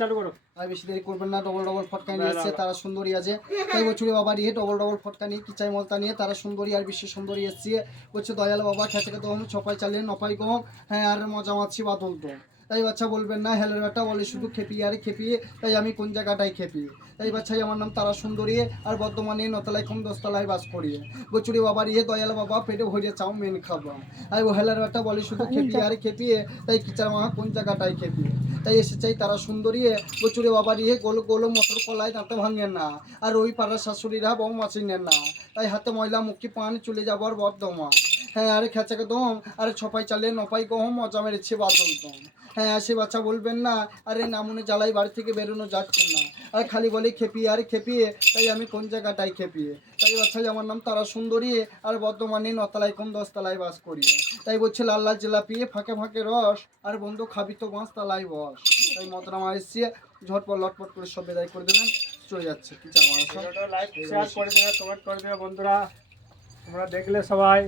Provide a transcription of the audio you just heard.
চালু করো আর বেশি দেরি করবেন না। ডবল ডবল ফটকা নিয়ে এসছে, তারা সুন্দরী আছে। তাই বছরে বাবা নিয়ে ডবল ডবল ফটকা নিয়ে কিচাই মলতা নিয়ে তারা সুন্দরী আর বেশি সুন্দরী এসছে। বলছে দয়াল বাবা খেতে তো ছপাই চালিয়ে নপাই গম, হ্যাঁ আর মজা মাছি বাদল তো। তাই বাচ্চা বলবেন না হেলের বেটা বলে শুধু খেপিয়ে আর খেপিয়ে, তাই আমি কোন জায়গাটায় খেপি। তাই বাচ্চাই আমার নাম তারা সুন্দরী আর বর্ধমানে নতলায় কম 10 তলায় বাস করি। বচুরি বাবার দয়াল বাবা পেটে ভরে চাউমিন খাবা। আর ও হেলের বেটা বলে শুধু খেপিয়ে আর খেপিয়ে, তাই কিচার মা কোন জায়গাটায় খেপি। তাই এসে চাই তারা সুন্দরী বচুরি বাবার গোল গোল মটর কলায় দাঁতে ভাঙেন না, আর ওই পাড়ার শাশুড়িরা বউ মাছি নেন না। তাই হাতে ময়লা মুখি পান চলে যাবার বর্ধমান, হ্যাঁ আরে খেঁচাকে দম আরে ছপাই চালিয়ে নপাই গহম মজা মেরেছে বাদল দম। হ্যাঁ সে বাচ্চা বলবেন না আরে নামুনে জ্বালাই বাড়ি থেকে বেরোনো যাচ্ছে না, আর খালি বলে খেপিয়ে আর খেপিয়ে, তাই আমি কোন জায়গাটায় খেপিয়ে। তাই বাচ্চা আমার নাম তারা সুন্দরী আর বর্ধমানে নতলায় কম 10 তলায় বাস করি। তাই বলছে লাল লাল জিলাপি ফাঁকে ফাঁকে রস, আর বন্ধু খাবি তো 5 তলায় বস। তাই মতরামা এসছে ঝটপট লটপট করে সব বেদায় করে দেবেন, চলে যাচ্ছে কি চার মানুষ। লাইক শেয়ার করে দেবে, কমেন্ট করে দেবে বন্ধুরা, তোমরা দেখলে সবাই।